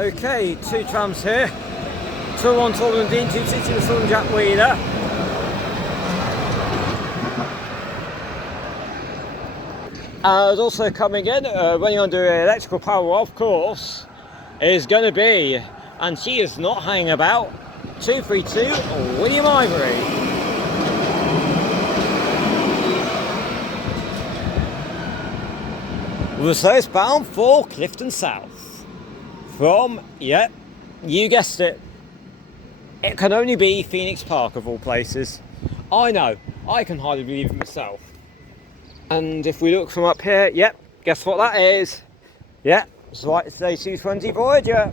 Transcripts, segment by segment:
Okay, two trams here. 201 Torben Dean, 260 with Southern Jack Wheeler. And also coming in, running under electrical power, of course, is going to be, and she is not hanging about, 232 William Ivory. The service bound for Clifton South. From, yep, you guessed it. It can only be Phoenix Park of all places. I know, I can hardly believe it myself. And if we look from up here, yep, guess what that is? Yep, it's right, it's a 220 Voyager,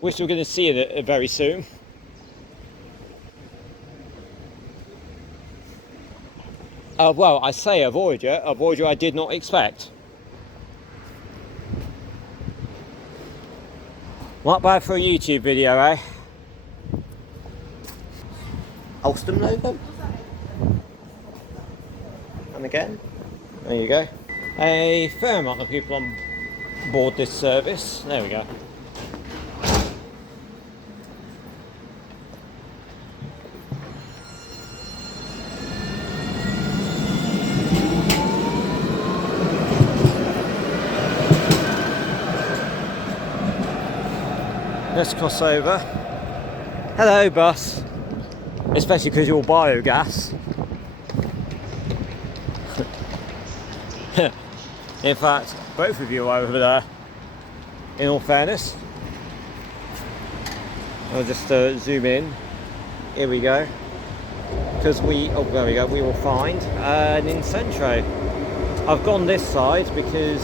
which we're going to see it very soon. Well, I say a Voyager I did not expect. Not bad for a YouTube video, eh? Alstom logo. And again, there you go. A fair amount of people on board this service. There we go. Let's cross over. Hello, bus. Especially because you're biogas. In fact, both of you are over there, in all fairness. I'll just zoom in. Here we go. Because oh, there we go, we will find an Incentro. I've gone this side because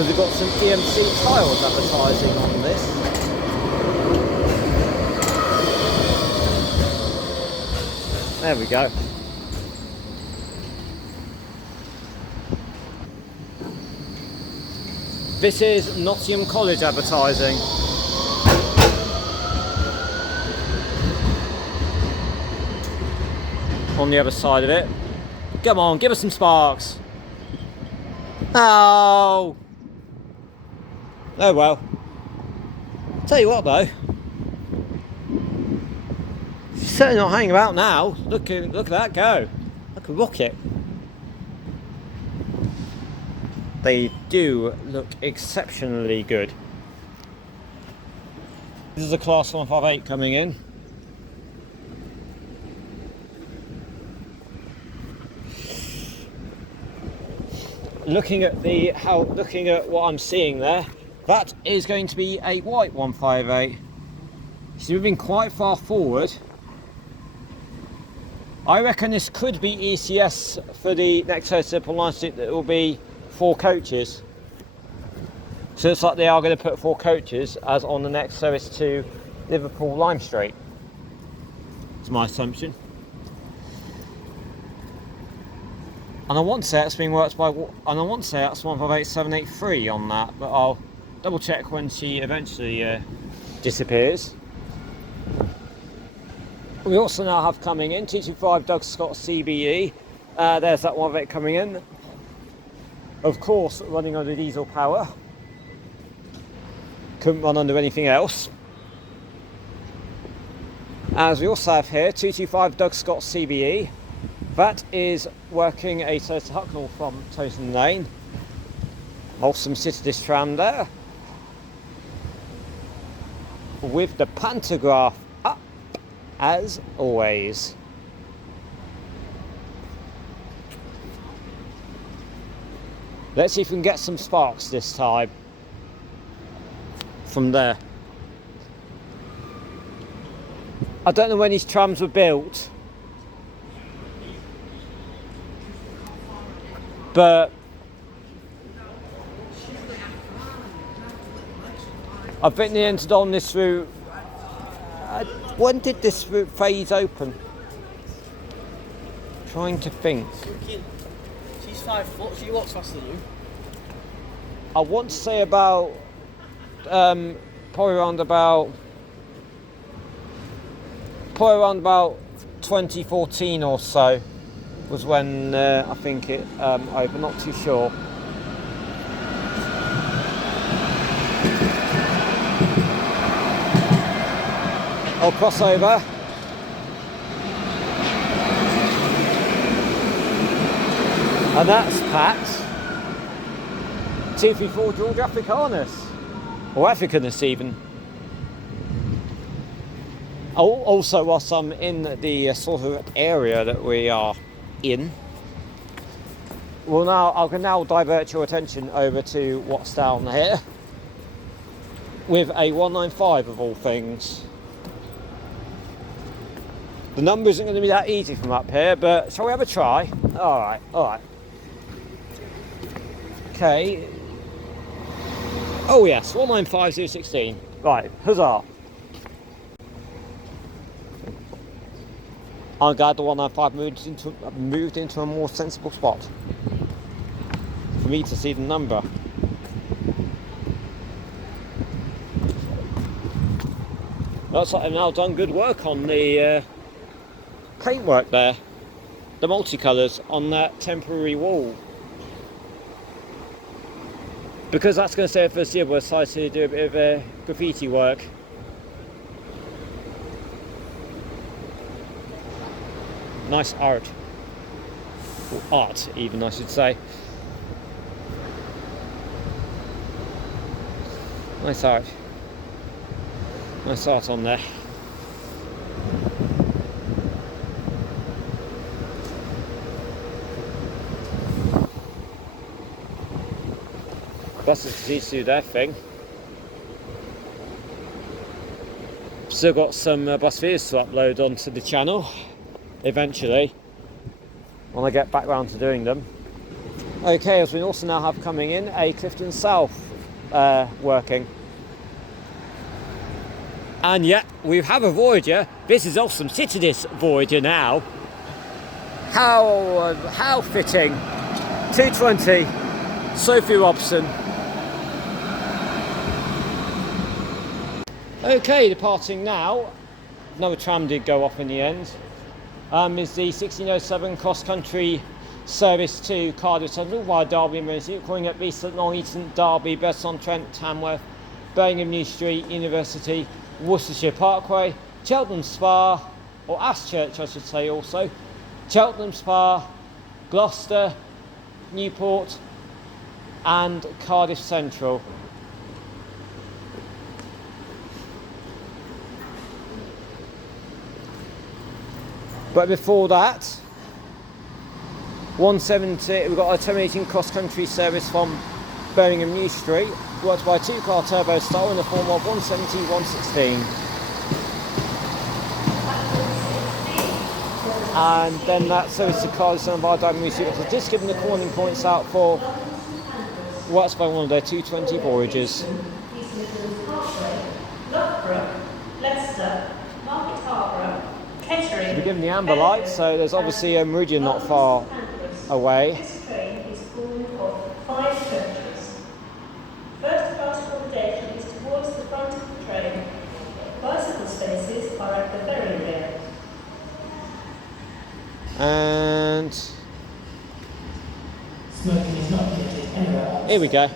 we've got some EMC tiles advertising on this. There we go. This is Nottingham College advertising. On the other side of it. Come on, give us some sparks. Oh! Oh well. Tell you what though. She's certainly not hanging about now. Look at that go. Like a rocket. They do look exceptionally good. This is a Class 158 coming in. Looking at what I'm seeing there, that is going to be a white 158. She's moving quite far forward. I reckon this could be ECS for the next Simple Line Street. That will be 4 coaches. So it's like they are going to put 4 coaches as on the next service to Liverpool Lime Street. It's my assumption. And I want to say it's being worked by, and I want to say that's 158783 on that, but I'll double check when she eventually disappears. We also now have coming in 225 Doug Scott CBE. There's that 158 coming in. Of course, running under diesel power. Couldn't run under anything else. As we also have here 225 Doug Scott CBE. That is working a Toyota Hucknall from Toten Lane. Awesome Citadis tram there. With the pantograph up, as always. Let's see if we can get some sparks this time. From there. I don't know when these trams were built. But I think they entered on this route. When did this route phase open? Trying to think. She's 5 foot. She walks faster than you. I want to say about probably around about 2014 or so. Was when I think it opened, not too sure. I'll cross over. And that's packed. 234 George Africanus. Or Africanus even. Also, whilst I'm in the sort of area that we are in, I can now divert your attention over to what's down here with a 195 of all things. The number isn't going to be that easy from up here, but shall we have a try? Alright. Okay. Oh yes, 195016. Right, huzzah. I'm glad the 195 moved into a more sensible spot for me to see the number. Looks like they've now done good work on the paintwork there, the multicolours on that temporary wall. Because that's going to stay for the we'll decide to do a bit of graffiti work. Nice art. Or art, even, I should say. Nice art. Nice art on there. Buses continue to do their thing. Still got some bus videos to upload onto the channel eventually when I get back round to doing them. Okay, as we also now have coming in a Clifton South working. And yeah, we have a Voyager. This is awesome. Sit to this Voyager now. How fitting. 220, Sophie Robson. Okay, departing now. Another tram did go off in the end. Is the 1607 cross-country service to Cardiff Central via Derby and Mersey, calling at East Long Eaton, Derby, Bedson-on-Trent, Tamworth, Birmingham New Street, University, Worcestershire Parkway, Cheltenham Spa, or Ashchurch I should say also, Cheltenham Spa, Gloucester, Newport and Cardiff Central. But before that, 170, we've got a terminating cross-country service from Birmingham New Street, worked by a two-car turbo style in the form of 170, 116. And then that service to Cardiff Central via Derby New Street, just giving the cornering points out for works by one of their 220 Voyagers. We're given the amber light, so there's obviously a Meridian not far away. This train is full of 5 coaches. First class accommodation is towards the front of the train. Bicycle spaces are at the very rear. And Smoking is not permitted anywhere else. here we go.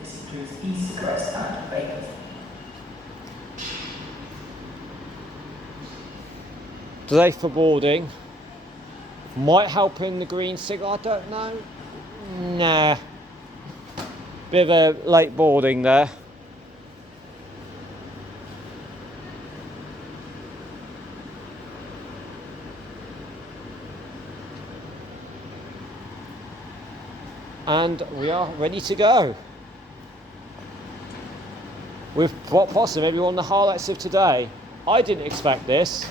This includes e-cigarettes and vapors. Delay for boarding. Might help in the green signal, I don't know. Nah. Bit of a late boarding there. And we are ready to go. With what possibly maybe one of the highlights of today. I didn't expect this.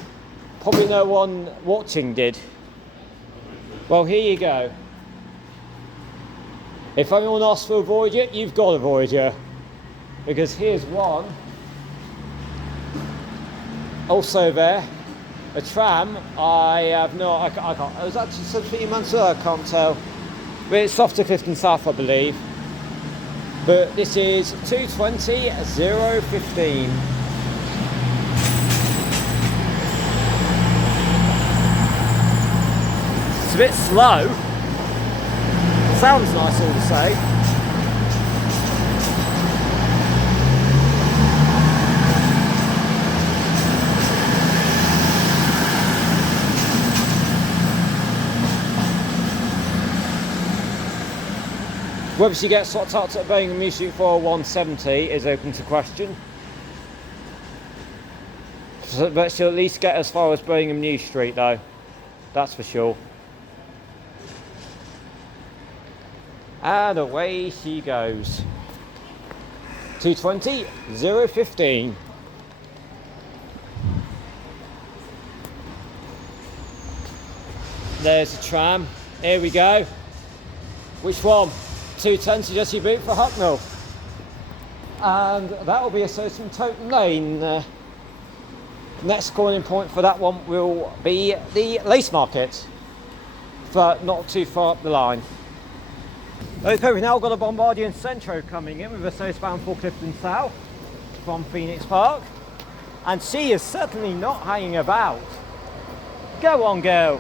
Probably no one watching did. Well, here you go. If anyone asks for a Voyager, you've got a Voyager. Because here's one. Also there, a tram. I can't. Is that something in Mansur? I can't tell. But it's off to Clifton South, I believe. But this is 220-015. It's a bit slow. Sounds nice all to say. Whether she gets swapped out at Birmingham New Street for 170 is open to question. But she'll at least get as far as Birmingham New Street though. That's for sure. And away she goes. 220, 015. There's the tram. Here we go. Which one? 210 to Jessie Boot for Hucknall. And that will be a certain Toten Lane. Next calling point for that one will be the Lace Market, but not too far up the line. Okay, we've now got a Bombardier and Centro coming in with a southbound for Clifton South from Phoenix Park, and she is certainly not hanging about. Go on, girl.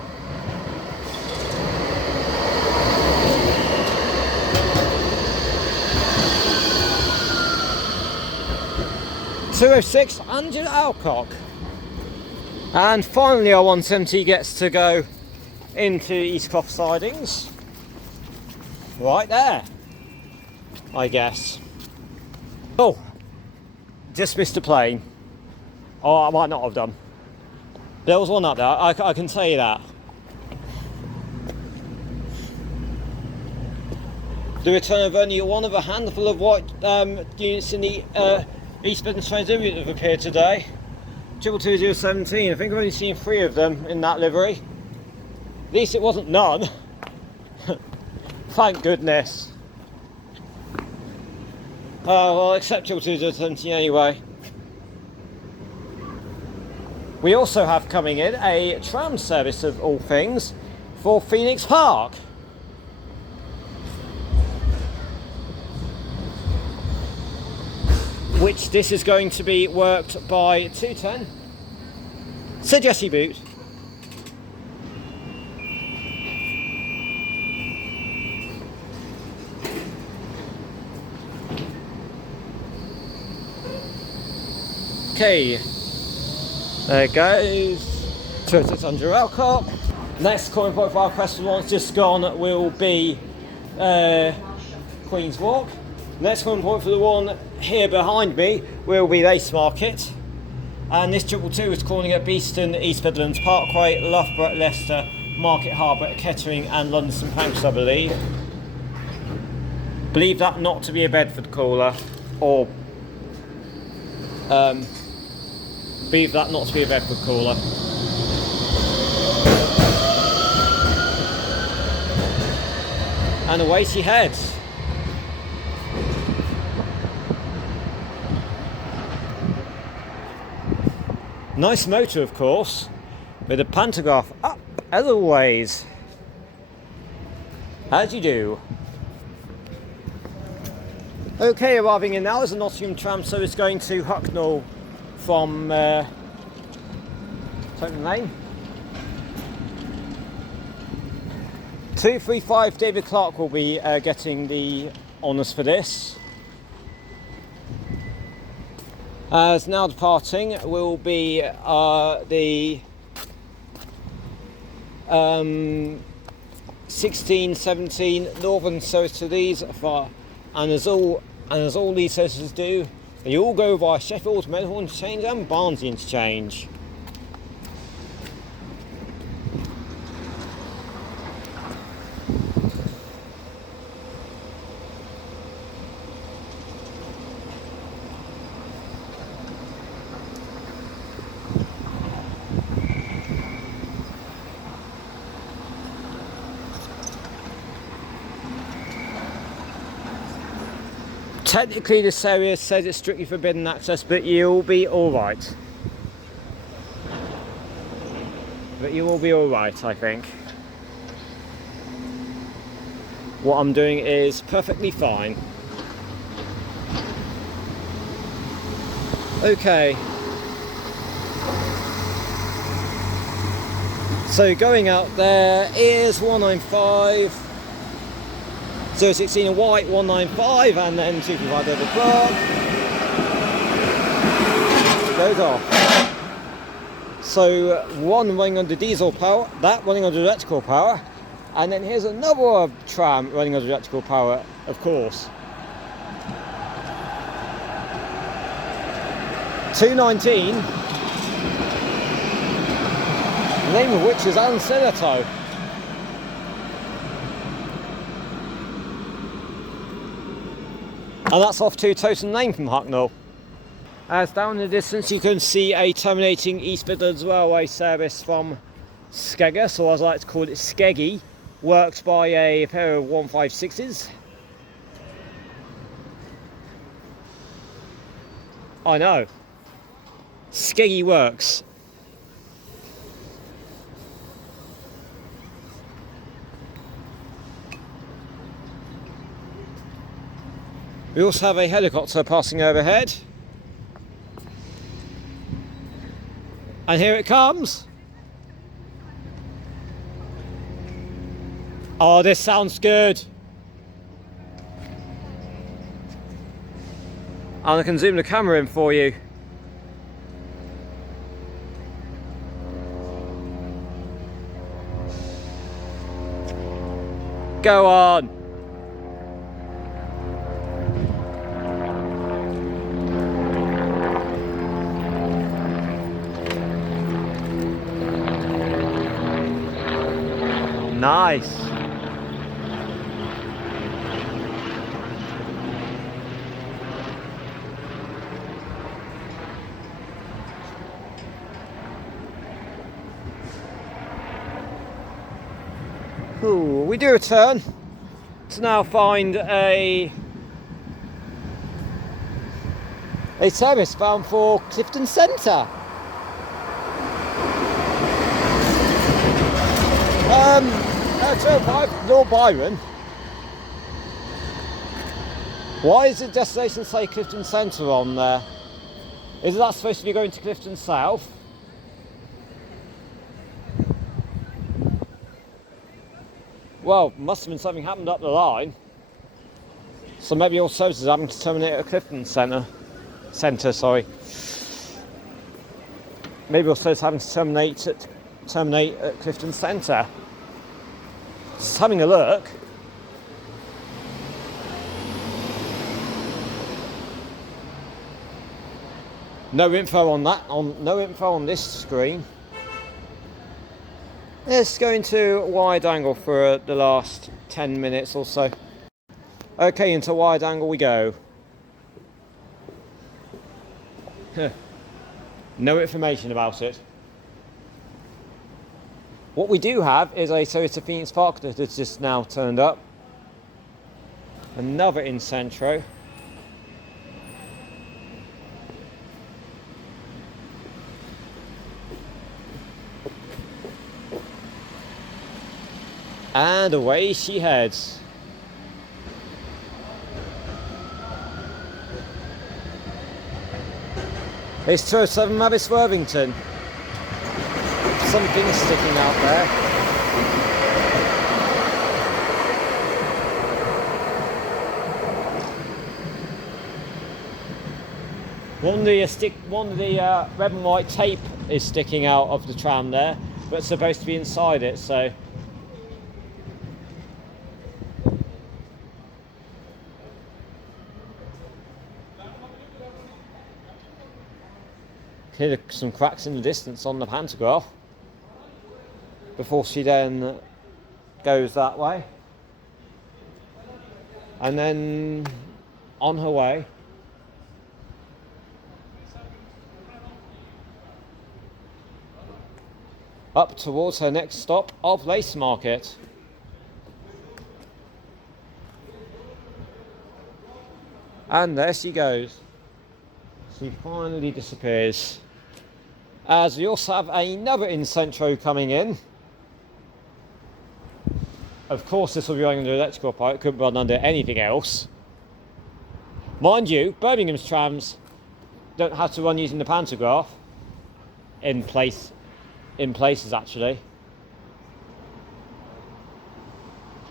(206) Angela Alcock. And finally our 170 gets to go into East Clough sidings. Right there, I guess. Oh, just missed a plane. Oh, I might not have done. There was one up there, I can tell you that. The return of only one of a handful of white units in the East Midlands Transit have appeared today. 222-017, I think I've only seen 3 of them in that livery. At least it wasn't none. Thank goodness. Well, except 222-017 anyway. We also have coming in a tram service of all things for Phoenix Park. Which this is going to be worked by 210 Sir Jessie Boot. Okay, there it goes. 2600 Alcock. Next calling point for our question once just gone will be Queen's Walk. Next calling point for the one here behind me will be Lace Market. And this 222 is calling at Beeston, East Midlands, Parkway, Loughborough, Leicester, Market Harbour, Kettering and London St Pancras, I believe. Believe that not to be a Bedford caller, or believe that not to be a Bedford caller. And away she heads. Nice motor, of course, with a pantograph up as always. As you do. Okay, arriving in now is a Nottingham tram service going to Hucknall from Toten Lane. 235 David Clark will be getting the honours for this. As now departing will be the 1617 Northern service to these, and as all these services do, they all go via Sheffield, Meadowhall Interchange and Barnsley Interchange. Technically this area says it's strictly forbidden access, but you'll be alright. But you will be alright, I think. What I'm doing is perfectly fine. Okay. So going out there is 195. 016 in white, 195, and then 255 over Clark. Goes off. So one running under diesel power, that running under electrical power, and then here's another tram running under electrical power of course. 219, the name of which is Untitled. And that's off to Toton Lane from Hucknall. As down in the distance you can see a terminating East Midlands Railway service from Skeggers, or as I like to call it, Skeggy, worked by a pair of 156s. I know. Skeggy works. We also have a helicopter passing overhead. And here it comes. Oh, this sounds good. And I can zoom the camera in for you. Go on. Nice. Ooh, we do return to now find a service bound for Clifton Centre. Lord Byron. Why is the destination say Clifton Centre on there? Is that supposed to be going to Clifton South? Well, must have been something happened up the line. So maybe all services are having to terminate at Clifton Centre, sorry. Maybe all services having to terminate at Clifton Centre. Just having a look. No info on that. No info on this screen. Let's go into wide angle for the last 10 minutes or so. Okay, into wide angle we go. No information about it. What we do have is a Toyota Phoenix Park that has just now turned up. Another in Centro. And away she heads. It's 207 Mavis Worthington. Something sticking out there. One of the red and white tape is sticking out of the tram there, but it's supposed to be inside it, so. Hear some cracks in the distance on the pantograph before she then goes that way, and then on her way up towards her next stop of Lace Market. And there she goes. She finally disappears. As we also have another in Centro coming in. Of course this will be running under electrical power, it couldn't run under anything else. Mind you, Birmingham's trams don't have to run using the pantograph in places actually.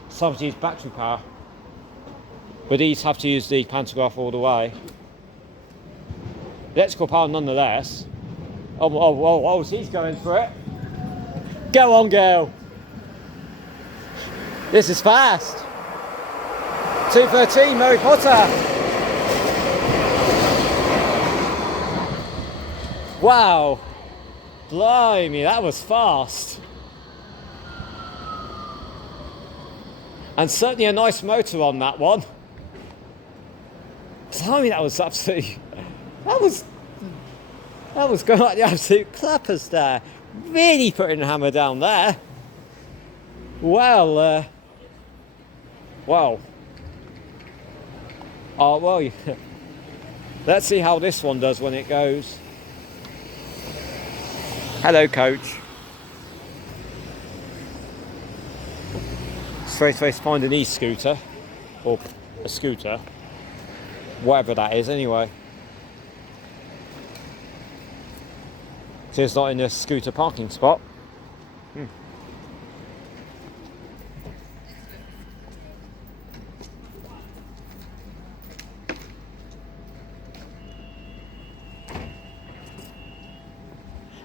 Some have to use battery power, but these have to use the pantograph all the way. Electrical power nonetheless. Oh, she's going for it. Go on, girl. This is fast. 2:13, Mary Potter. Wow. Blimey, that was fast. And certainly a nice motor on that one. Blimey, that was absolutely... That was going like the absolute clappers there. Really putting the hammer down there. Well, wow. Oh, well, yeah. Let's see how this one does when it goes. Hello, coach. Straight away to find an e-scooter. Or a scooter. Whatever that is, anyway. So it's not in a scooter parking spot.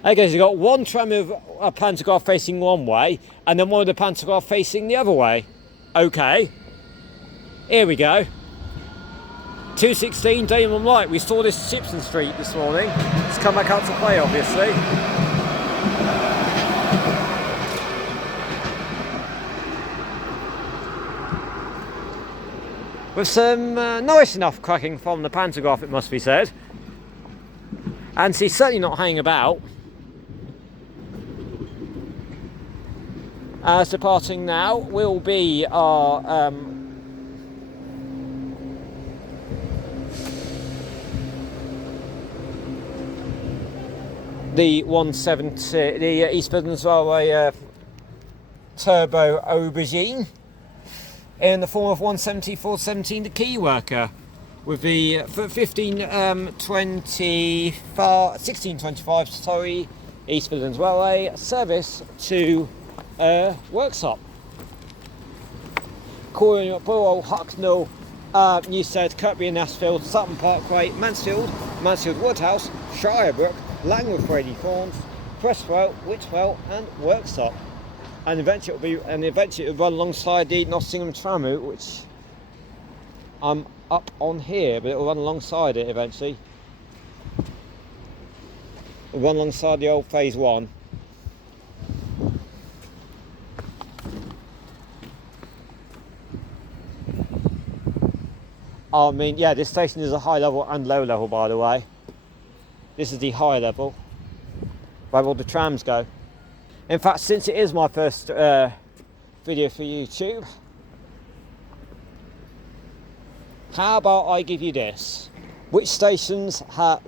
Okay, so you've got one tram with a pantograph facing one way, and then one of the pantograph facing the other way. Okay. Here we go. 2:16, Dagenham Light. We saw this Shipson Street this morning. It's come back out to play, obviously. With some nice enough cracking from the pantograph, it must be said. And he's certainly not hanging about. As departing now will be our the 170, the East Midlands Railway Turbo Aubergine in the form of 170-417, the key worker, with the 1625, sorry, East Midlands Railway service to Worksop. Calling up Borough, Hucknall, Newstead, Kirkby and Ashfield, Sutton Parkway, Mansfield, Mansfield Woodhouse, Shirebrook, Langworth, Brady Thorns, Cresswell, Whitwell and Worksop. And eventually it'll run alongside the Nottingham tram route, which I'm up on here, but it'll run alongside it eventually. It'll run alongside the old phase 1. I mean, yeah, this station is a high level and low level, by the way. This is the high level, where all the trams go. In fact, since it is my first video for YouTube, how about I give you this? Which stations have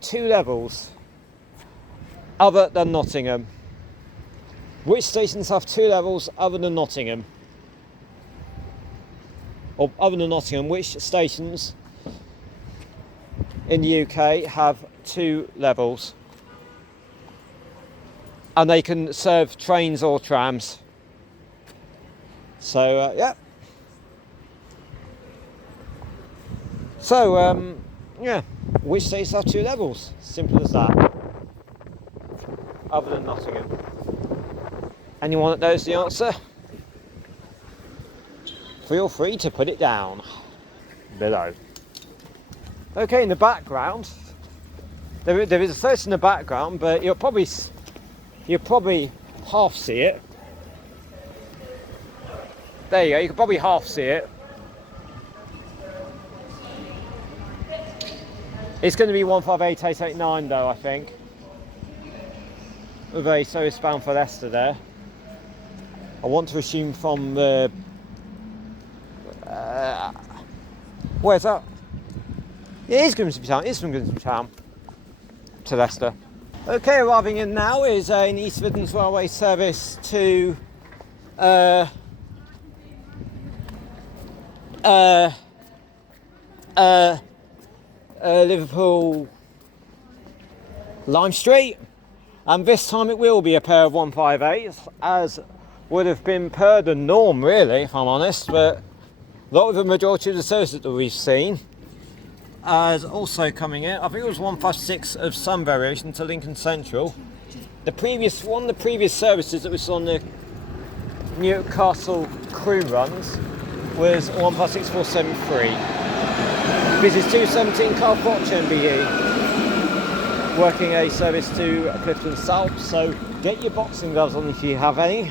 two levels other than Nottingham? Which stations have two levels other than Nottingham? Or other than Nottingham, which stations in the UK have two levels? And they can serve trains or trams. So, yeah. So, yeah, which stations have two levels? Simple as that. Other than Nottingham. Anyone that knows the answer, feel free to put it down below. Okay, in the background, there is a search in the background, but you'll probably half see it. There you go, you can probably half see it. It's going to be 158889 though, I think. With a service bound for Leicester there. I want to assume from the... where's that? It is Grimsby Town. It is from Grimsby Town to Leicester. Okay, arriving in now is an East Midlands Railway service to Liverpool Lime Street, and this time it will be a pair of 158s, as would have been per the norm, really, if I'm honest, but a lot of the majority of the services that we've seen as also coming in, I think it was 156 of some variation to Lincoln Central, the previous one, the previous services that was on the Newcastle crew runs was 1/6473. This is 217 Cardiff MBE, working a service to Clifton South. So get your boxing gloves on if you have any,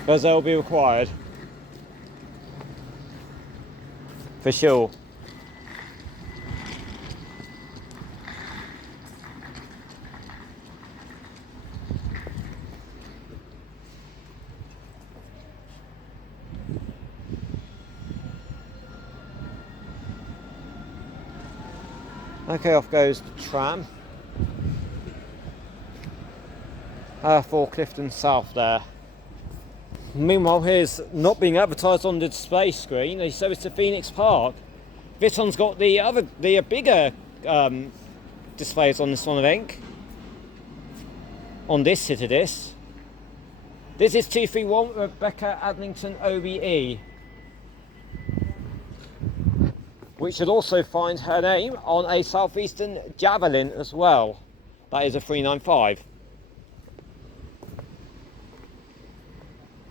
because they'll be required for sure. Okay, off goes the tram for Clifton South there. Meanwhile, here's not being advertised on the display screen, a service to Phoenix Park. This one's got the bigger displays on this one, I think. On this hit of this. This is 231 Rebecca Adlington OBE, which should also find her name on a Southeastern Javelin as well. That is a 395.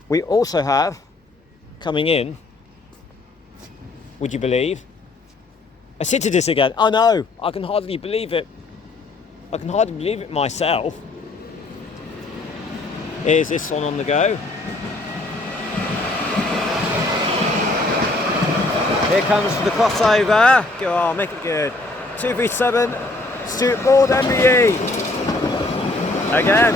We also have, coming in, would you believe, a Citadis again. Oh no, I can hardly believe it. I can hardly believe it myself. Here's this one on the go. Here comes for the crossover. Go on, make it good. 237 Stuart Board MBE. Again.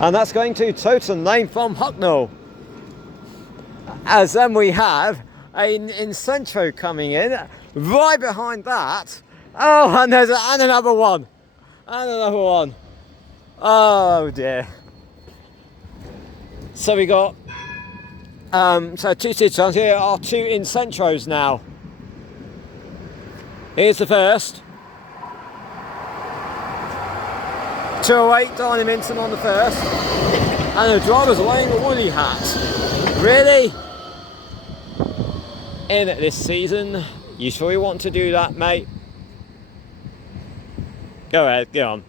And that's going to Toton Lane from Hucknall. As then we have an Incentro coming in. Right behind that. Oh, and there's another one. And another one. Oh dear. So we got so two citizens. Here are two Incentros now. Here's the first. 208 Darnham Minton on the first. And the driver's wearing a woolly hat. Really? In this season? You sure you want to do that, mate? Go ahead, get on.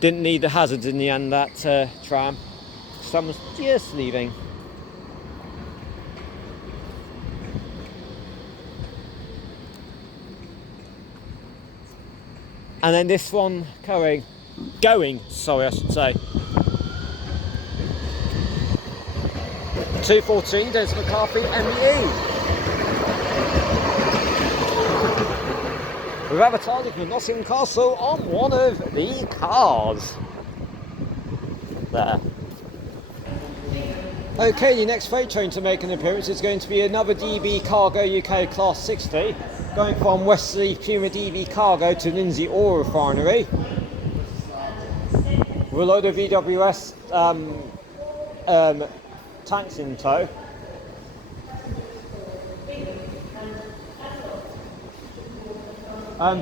Didn't need the hazards in the end, that tram. Someone's just leaving. And then this one going, sorry I should say. 214 Dennis McCarthy MBE. We're advertising for Nottingham Castle on one of the cars. There. Okay, the next freight train to make an appearance is going to be another DB Cargo UK Class 60, going from Wesley Puma DB Cargo to Lindsay Ore Refinery. With a load of VWS tanks in tow.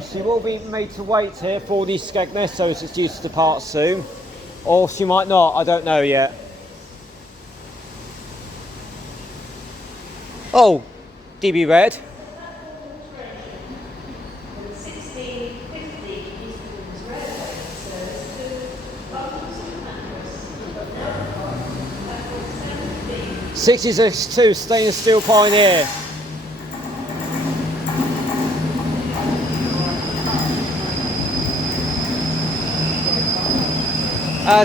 She will be made to wait here for the Skegness, so it's due to depart soon. Or she might not, I don't know yet. Oh, DB Red. 1650 East Midlands Railway service to Birmingham. 66-2 Stainless Steel Pioneer.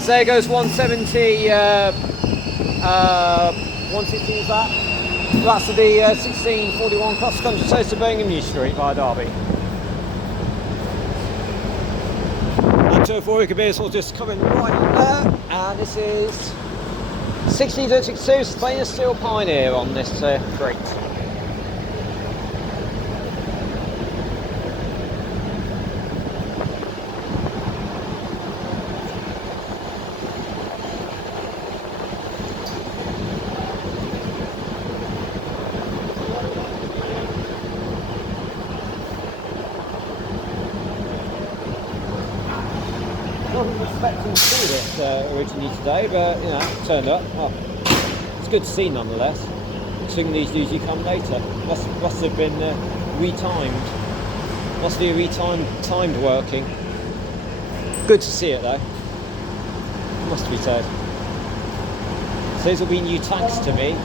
There goes 170, 160 is that? That's the 1641 cross country toast to Birmingham New Street via Derby. And 204 Kabir's will just come in right there, and this is 1632 Stainless Steel Pioneer on this freight. wasn't expecting to see this originally today, but you know, it turned up. Oh, it's good to see nonetheless. Considering these usually come later. Must have been retimed. Must be a timed working. Good to see it though. Must be said. So these will be new tanks to me.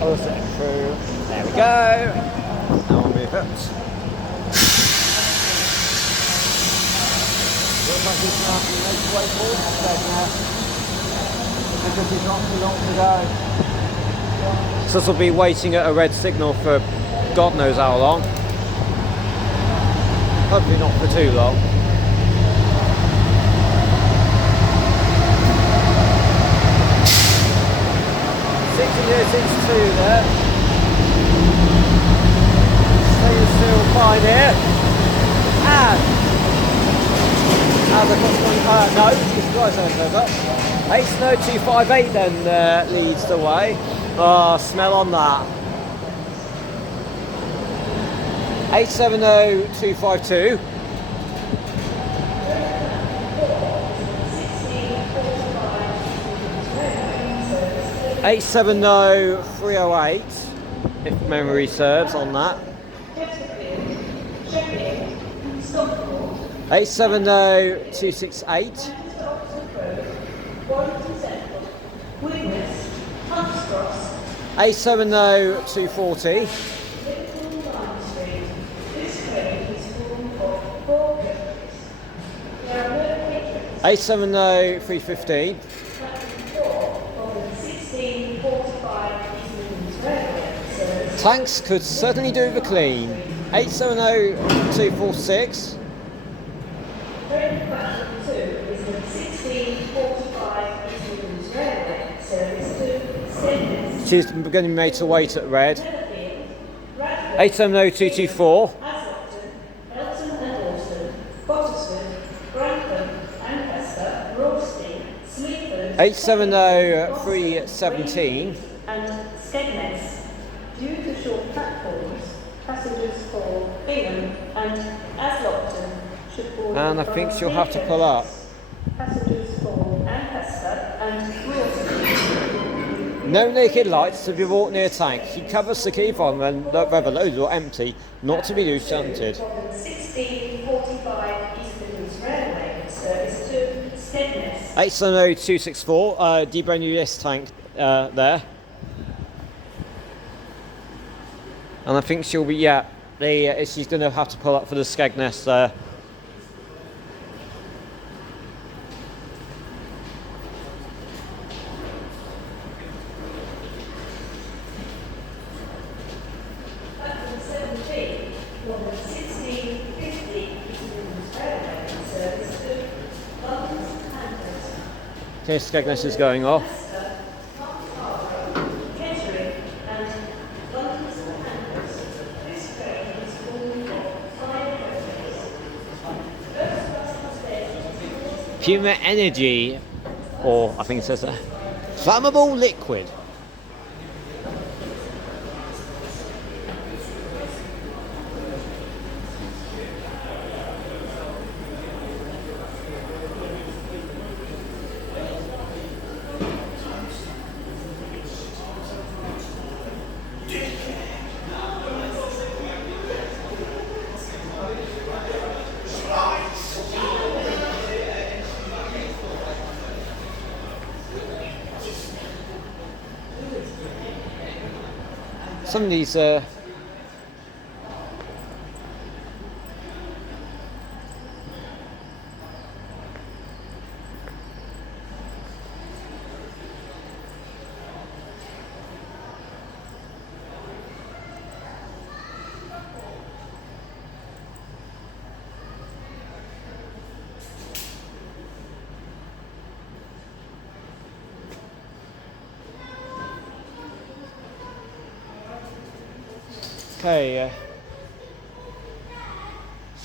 I'll set it through. There we go. Now I'll move it. Looks like he's going to have to make his way forward instead now. Because he's not too long to go. So this will be waiting at a red signal for God knows how long. Hopefully not for too long. Since 2 there. Staying still fine here. And as I got no, it's right over. 80258 then leads the way. Oh, smell on that. 870252. 870308, if memory serves on that. 870268. 870240. 870315. Tanks could certainly do the clean. 870246. She's going to be made to wait at red. 870224. 870317. And Skegness. Due to short platforms, passengers for Bingham and Aslopton should board. And I think she'll have to pull up. Passengers for Ancaster and Wilson. No naked lights to be brought near tank. She covers the key from and whether those are empty, not to be loose shunted. 1645 East Midlands Railway service to Skegness. 870264, debrand this tank there. And I think she'll be, she's going to have to pull up for the Skegness there. Okay, Skegness is going off. Puma Energy, or I think it says flammable liquid. Some of these okay,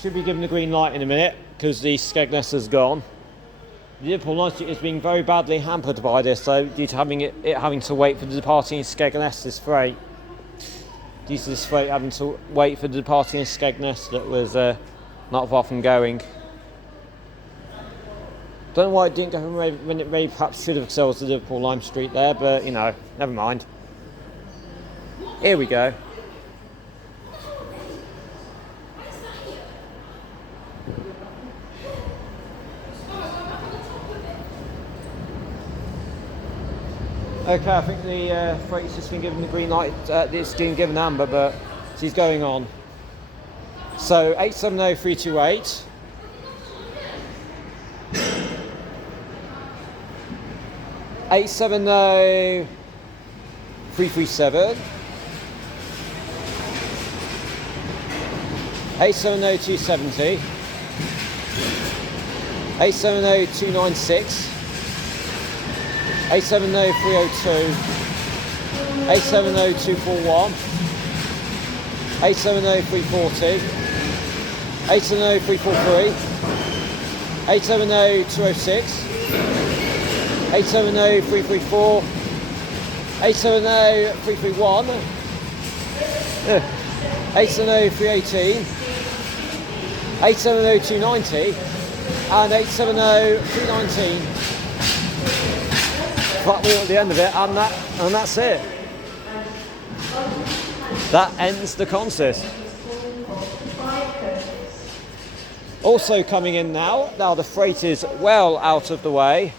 should be given the green light in a minute because the Skegness has gone. The Liverpool Night is being very badly hampered by this, though, due to having to wait for the departing Skegness freight. Due to this freight having to wait for the departing Skegness that was not far from going. Don't know why it didn't go when it maybe perhaps should have, because there was the Liverpool Lime Street there, but you know, never mind. Here we go. Okay, I think the freight's just been given the green light. It's been given amber, but she's going on. So 870328. 870337. 870270. 870296. 870302. 870241. 870340. 870343. 870206. 870334. 870331. 870318. 870290. And 870319. Flat wheel at the end of it, and that's it. That ends the consist. Also coming in now the freight is well out of the way,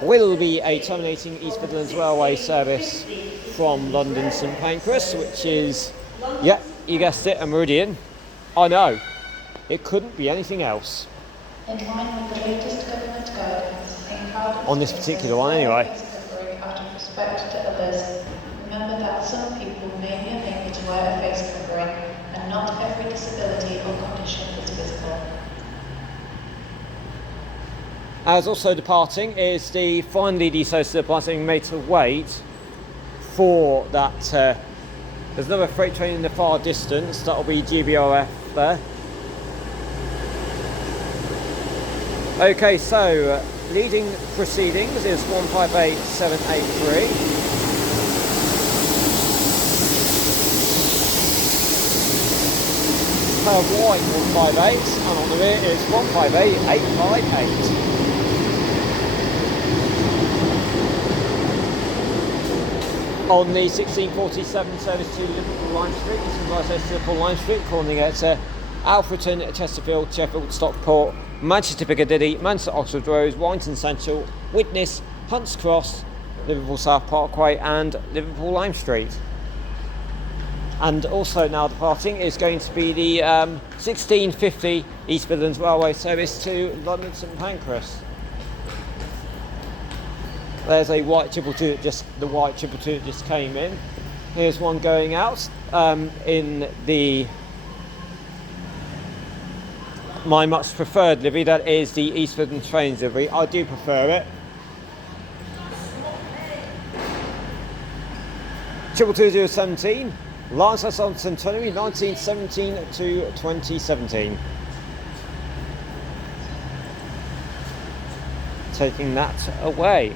will be a terminating East Midlands Railway service from London St Pancras, which is, yeah, you guessed it, a Meridian. I know, it couldn't be anything else. In line with the latest government guidance, in Cardiff, on this particular one anyway. Out of respect to others, remember that some people may be unable to wear a face covering, and not every disability or condition is visible. As also departing is the finally the associate departing made to wait for that. There's another freight train in the far distance. That'll be GBRF there. Okay, so leading proceedings is 158783. Car white 158, and on the rear is 158858. On the 1647 service to Liverpool Lime Street, this is Liverpool Lime Street, calling at Alfreton, Chesterfield, Sheffield, Stockport, Manchester Piccadilly, Manchester Oxford Road, Warrington Central, Widnes, Hunts Cross, Liverpool South Parkway and Liverpool Lime Street. And also now departing is going to be the 1650 East Midlands Railway service to London St Pancras. There's a white triple two that just came in. Here's one going out in the my much preferred livery, that is the East Midlands Trains livery. I do prefer it. 222017, Lance on Centenary 1917 to 2017. Taking that away.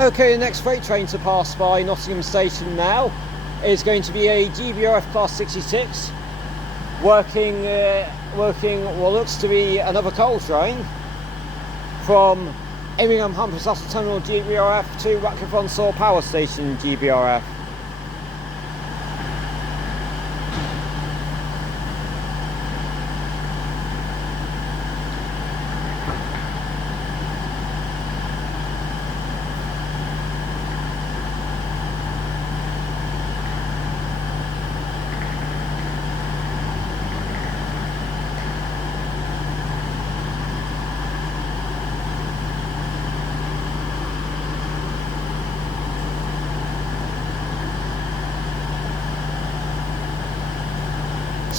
Okay, the next freight train to pass by Nottingham Station now is going to be a GBRF Class 66 working what looks to be another coal train from Birmingham Humphreys Hospital Terminal GBRF to Ratcliffe-on-Soar Power Station GBRF.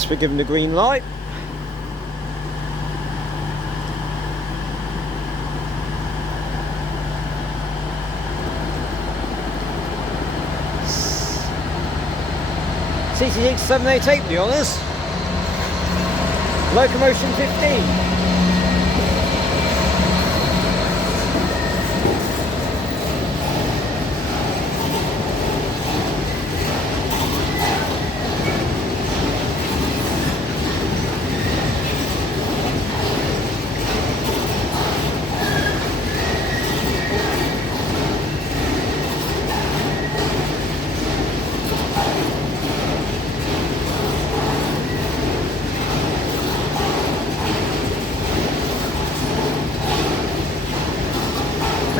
We're given the green light. CT 788 the honours. Locomotion 15.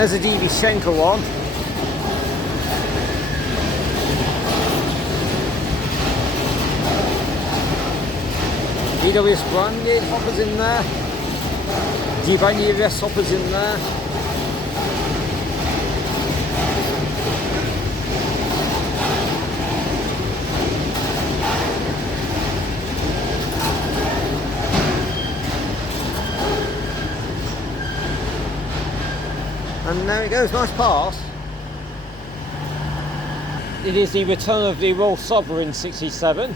There's a DB Schenker one. EWS branded hoppers in there. GBRF hoppers in there. And there it goes, nice pass. It is the return of the Royal Sovereign 67.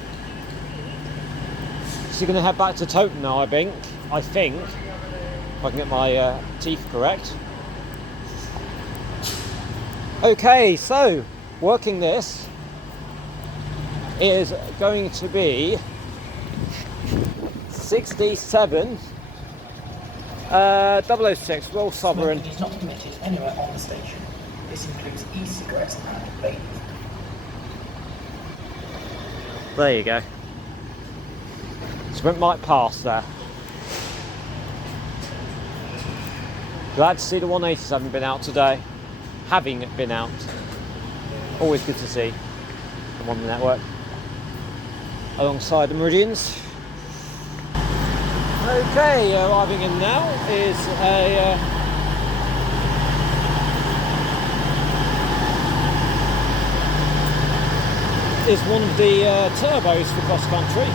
She's going to head back to Toten now, I think. If I can get my teeth correct. Okay, so working this is going to be 67 006 Royal Sovereign. Smoking is not permitted anywhere on the station. This includes e-cigarettes and vape. There you go. So it might pass there. Glad to see the 180s haven't been out today. Having been out. Always good to see them on the network. Alongside the Meridians. Okay, arriving in now is a is one of the turbos for cross country.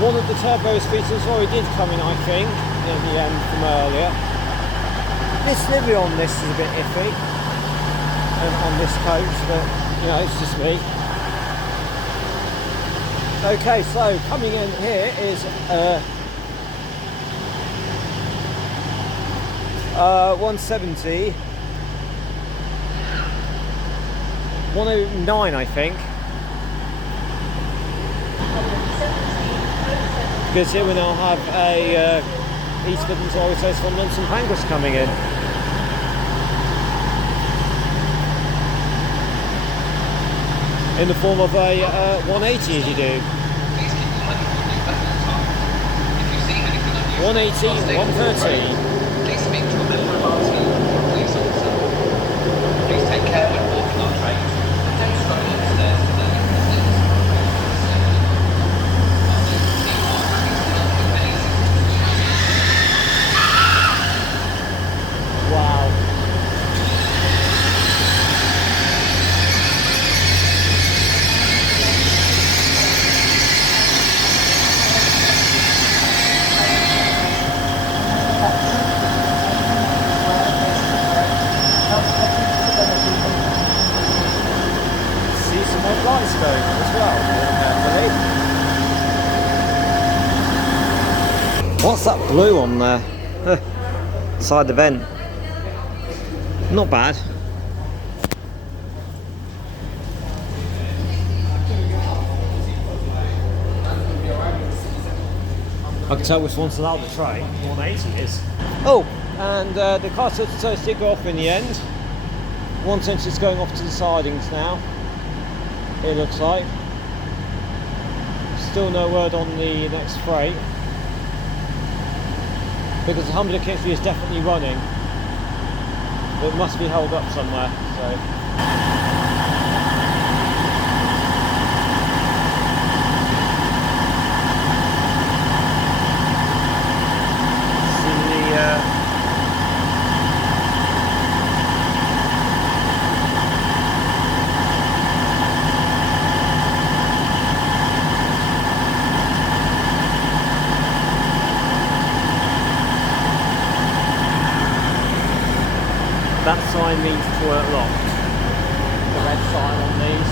One of the turbos features already did come in, I think, in the end from earlier. This livery on this is a bit iffy, and on this coach, but you know, it's just me. Okay, so coming in here is 170, 109, I think. Because here we now have a East Midlands Railway from Nottingham Express coming in. In the form of a 180 as you do. 180, 130. Please speak to a member of our team or police officer. Please take care when walking on trains and don't struggle upstairs to learn your seats. Wow. See some more lights going on as well. What's that blue on there? Side the vent. Not bad. I can tell which one's allowed to try. 180 is. Oh, and the car says did go off in the end. One sense is going off to the sidings now. It looks like. Still no word on the next freight. Because the Humber Kingsbury is definitely running. It must be held up somewhere, so. See the that sign means toilet locked. The red sign on these.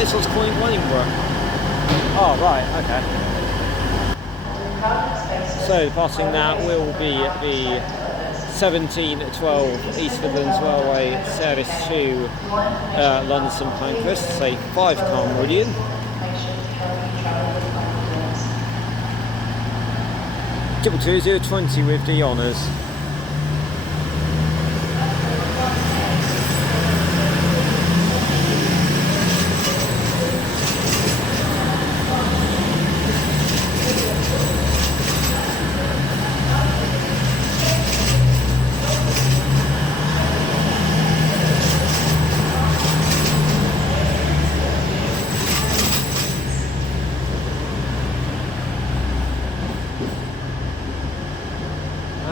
this one's calling Wellingborough. Oh, right, okay. So passing now will be the 1712 East Midlands Railway service to London St Pancras, a 5-car meridian. Triple 2020 with the honours.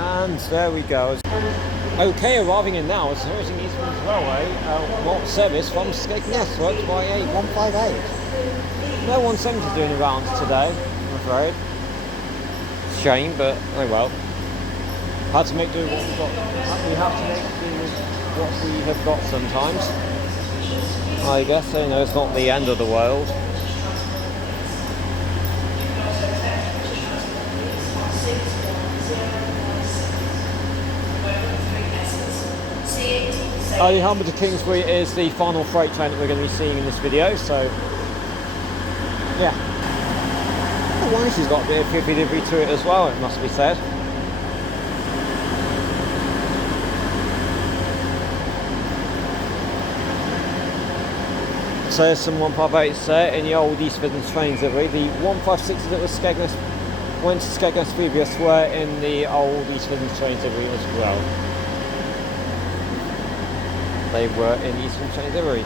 And there we go. Okay, arriving in now is East Midlands Railway, what service from Skegness, worked by a 158. No 170 doing the rounds today, I'm afraid. Shame, but oh well. Had to make do with what we've got. We have to make do with what we have got sometimes. I guess, you know, it's not the end of the world. The Humber to Kingsbury is the final freight train that we're going to be seeing in this video, so yeah. The one she's got a bit of pippy delivery to it as well, it must be said. So there's some 158s there in the old East Midlands trains livery. The 156s that was Skegness, went to Skegness previous, were in the old East Midlands trains livery as well. They were in the Eastern Train livery.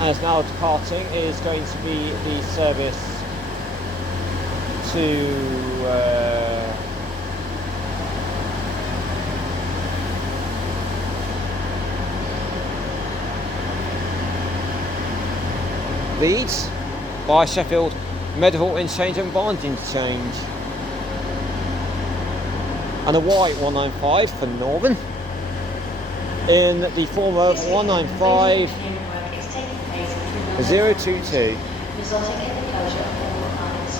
As now departing is going to be the service to Leeds by Sheffield, Meadowhall Interchange and Barnes Interchange. And a white 195 for Northern. In the form of 195 022. Resulting in the closure of all lines.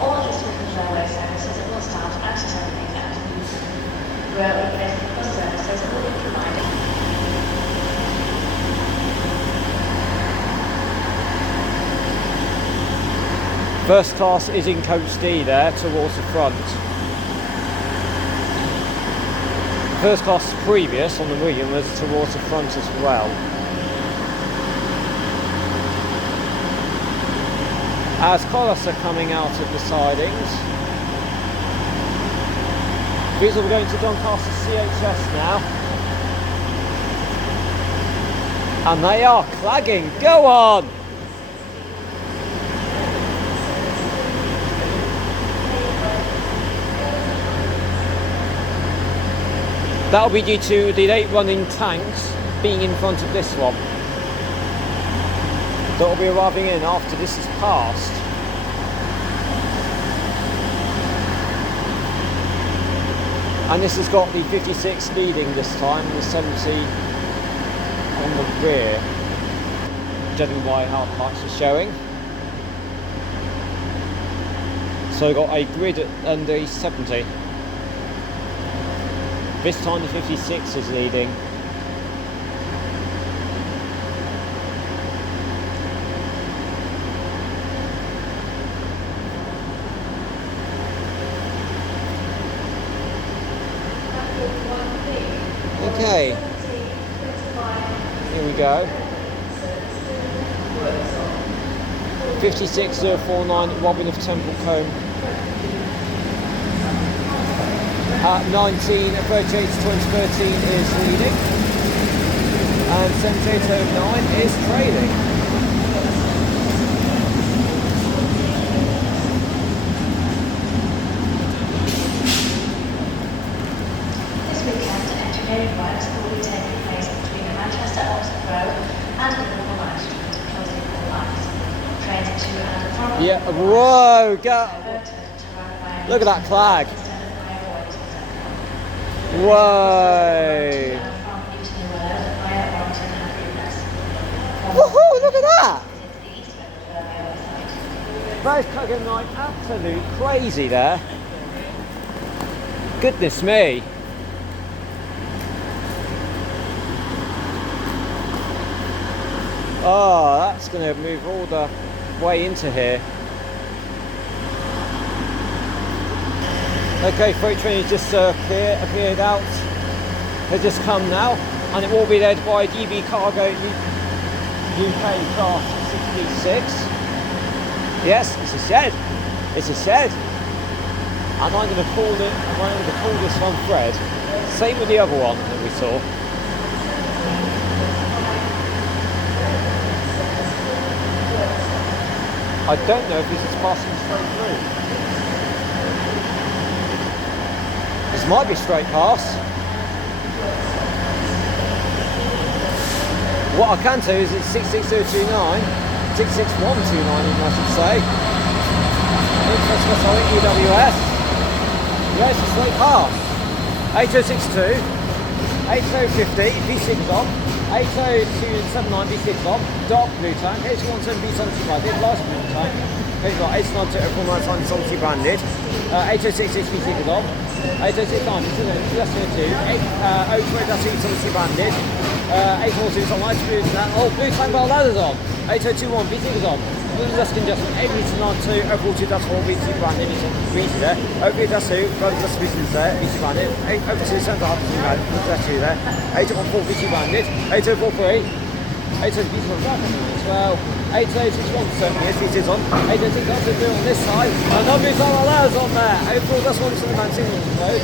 All East Midlands Railway services will start at 7 a.m. Railway replacement bus services will be provided. First class is in coach D there towards the front. First class previous on the meridian was towards the front as well. As Colas are coming out of the sidings, these will be going to Doncaster CHS now. And they are clagging, go on! That'll be due to the late running tanks being in front of this one. That'll be arriving in after this is passed. And this has got the 56 leading this time, and the 70 on the rear, judging by how the lights are showing. So we've got a grid and a 70. This time the 56 is leading. Okay, here we go. 56049 Robin of Templecombe. 1938 to 2013 is leading, and 7809 is trailing. This weekend, engineering works will be taking place between the Manchester Oxford Road and Liverpool Line Street, closing all lines. Trains to and from Yeah, whoa, go. Look at that flag. Whoa! Woohoo, look at that! The East Midlands Railway website. That is cooking like absolute crazy there. Goodness me. Oh, that's going to move all the way into here. Okay, freight train is just cleared out. They've just come now, and it will be led by DB Cargo UK Class 66. Yes, it's a shed. It's a shed. And I'm going to call this one Fred. Same with the other one that we saw. I don't know if this is passing straight through. This might be straight pass. What I can tell you is it's 66029, 66129 I should say. Interesting EWS. Yes, it's straight pass. 8062, 8050, V6 on, 80279, V6 on, dark blue tank, 817 V70 branded, last blue tank, we've got 892 70 branded, 8066 V6 on, 8069 V2, 028 branded, 842 on light blue tank, oh blue tank bar ladders on, 8021 V6 on, less congestion, 892, overall 2 that's 4 V2 branded, V2 there, over that's 2, both that's V2 there, V2 branded, 802 center half that's 2 there, 814 V2 branded, 8043, 802 V2 as well, 8061 yes V2's on, 806 that's a on this side, and obviously all others on there, overall that's 1 from the man single road,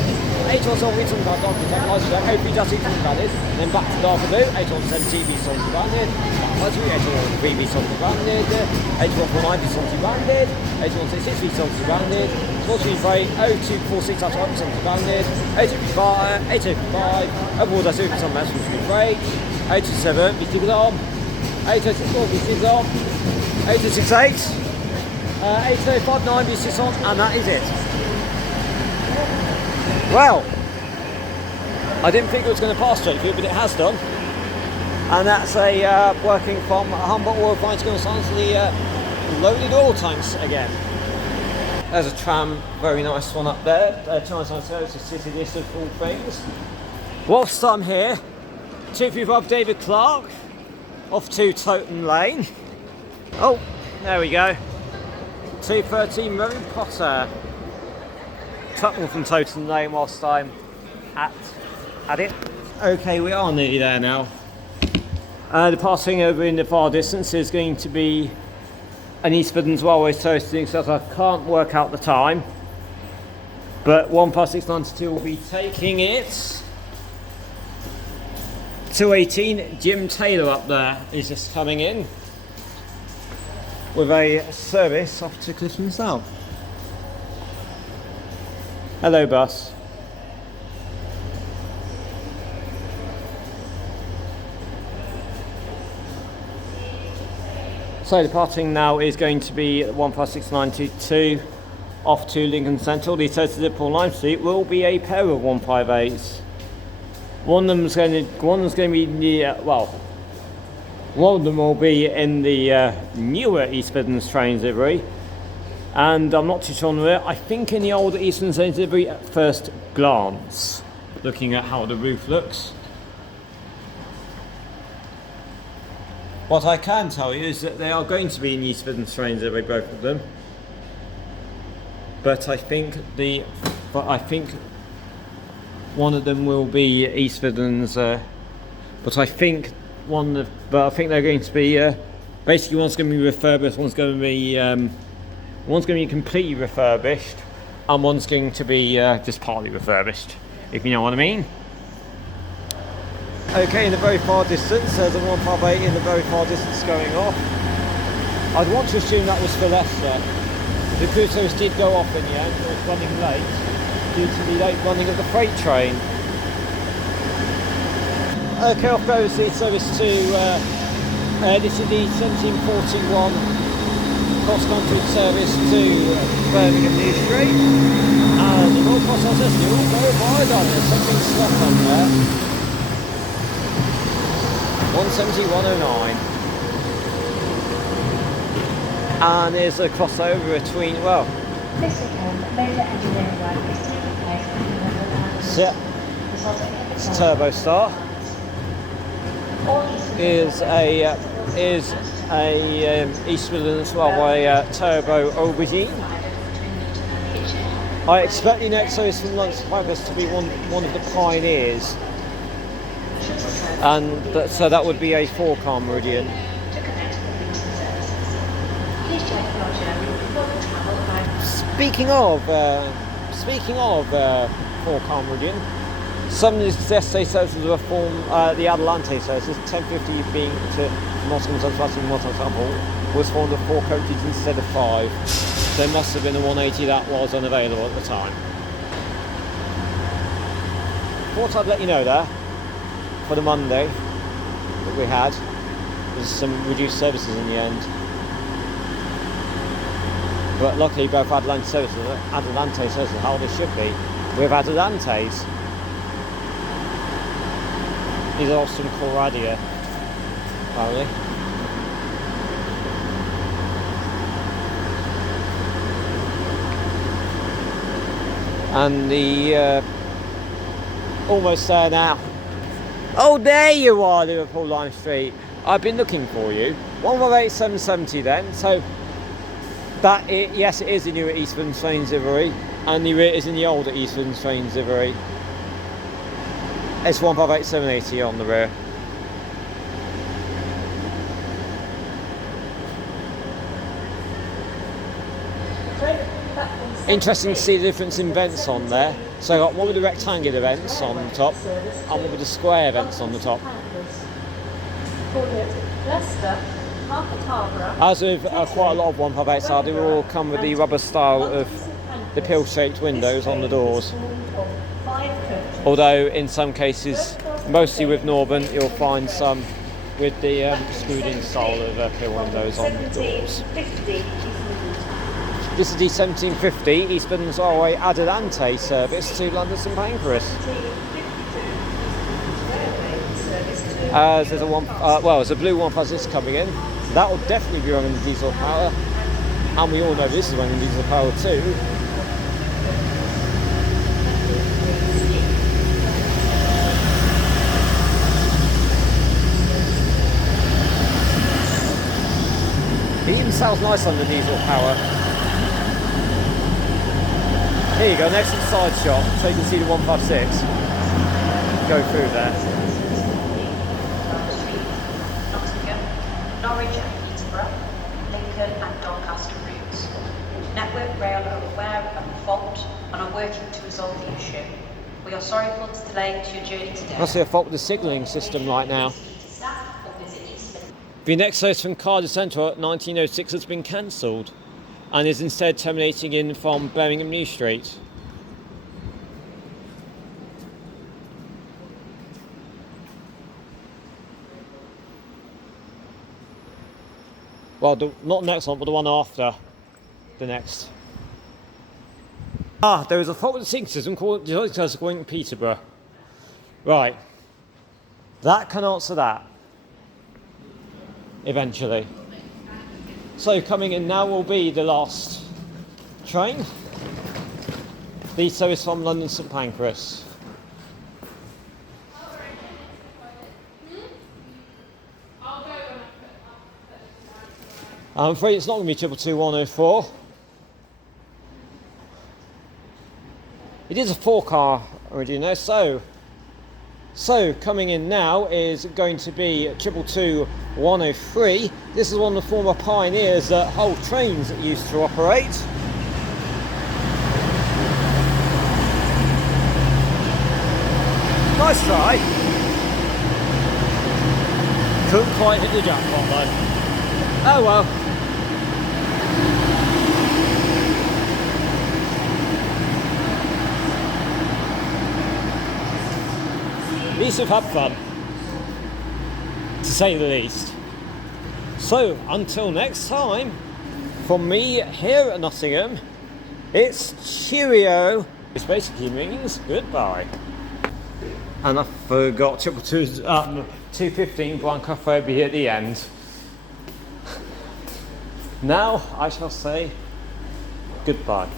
817 V2 dark blue tank, light blue, overall that's 2 branded, then back to dark blue, 817 V2 branded, 813 V2 branded, 8149 V2 branded, 8166 V2 branded, 433 0246 that's 1 branded, 855, overall that's 2 from that's 3 827 V2 on, 8064 V6 on, 8068, 8059 V6 on, and that is it. Well, I didn't think it was going to pass straight through, but it has done. And that's a working from Humber Oil Refining Skill Science to the loaded oil tanks again. There's a tram, very nice one up there. Trams Service, a city list of all things. Whilst I'm here, Chief Bob David Clark off to Toton Lane. Oh, there we go. 213 Murray Potter. Tuckle from Toton Lane whilst I'm at it. Okay, we are nearly there now. The passing over in the far distance is going to be an East Midlands Railway toasting, so I can't work out the time. But 15692 will be taking it. 218, Jim Taylor up there is just coming in with a service off to Clifton South. Hello, bus. So departing now is going to be 15692 off to Lincoln Central. The associated Liverpool Lime Street will be a pair of 158s. One of them is going to be near, well, one of them will be in the newer East Midlands trains livery, and I'm not too sure on where. I think in the older East Midlands trains livery at first glance, looking at how the roof looks. What I can tell you is that they are going to be in East Midlands trains livery, both of them. But I think one of them will be East Midlands. But I think they're going to be basically one's going to be refurbished, one's going to be completely refurbished, and one's going to be just partly refurbished, if you know what I mean. Okay, in the very far distance, there's a 158 in the very far distance going off. I'd want to assume that was for Leicester. The crew service did go off in the end, it was running late due to the late running of the freight train. Okay, off goes the service to, this is the 1741 cross-country service to Birmingham New Street. And the North Cross says you all go by that, there's something stuck on there. 170-109. And there's a crossover between, well, This weekend, major engineering work is taking place between London and yeah, resulting in the it's Turbo Star. All Eastern Is a East Midlands Railway turbo aubergine. I expect the next service from London Express to be one of the pioneers, and so that would be a 4-car Meridian. to connect the links and services. Please check your journey before you travel by Speaking of 4-car Meridian, some of the destination services were formed. The Adelante services, 1050 being to Nottingham Express and Nottingham was formed of 4 coaches instead of 5. There must have been a 180 that was unavailable at the time. Thought I'd let you know there for the Monday that we had. There's some reduced services in the end. But luckily both Adelante services how they should be. We have Adelantes. These are Austin Corradia, apparently. And the almost there now. Oh, there you are, Liverpool Lime Street. I've been looking for you. 158,770 then. So that yes, it is the newer East Midlands train livery, and the rear is in the older East Midlands train livery. It's 158,780 on the rear. Interesting to see the difference in vents on there. So I got one with the rectangular vents on the top and one with the square vents on the top. As with quite a lot of 158s, they will all come with the rubber style of the pill-shaped windows on the doors. Although in some cases, mostly with Northern, you'll find some with the screwed-in style of pill windows on the doors. This is the 1750 East Midlands Railway Adelante service to London St Pancras. There's a there's a blue 156 coming in. That will definitely be running diesel power, and we all know this is running diesel power too. It even sounds nice under diesel power. Here you go, next to the side shot, so you can see the 156 go through there. Nottingham, Norwich and Peterborough, Lincoln and Doncaster routes. Network Rail are aware of the fault and are working to resolve the issue. We are sorry for the delay to your journey today. Must be a fault with the signalling system right now. The next service from Cardiff Central at 1906 has been cancelled and is instead terminating in from Birmingham New Street. Well, not the next one, but the one after the next. There was a fault with the signal system going to Peterborough. Right. That can answer that. Eventually. So coming in now will be the last train. The service from London St Pancras. I'm afraid it's not going to be 22104. It is a 4-car originally, so coming in now is going to be 222-103. This is one of the former pioneers that whole trains that used to operate. Nice try. Couldn't quite hit the jackpot though. Oh well. At least we've had fun, to say the least. So, until next time, from me here at Nottingham, it's cheerio, which basically means goodbye. And I forgot 215 Blanca Phobia at the end. Now I shall say goodbye.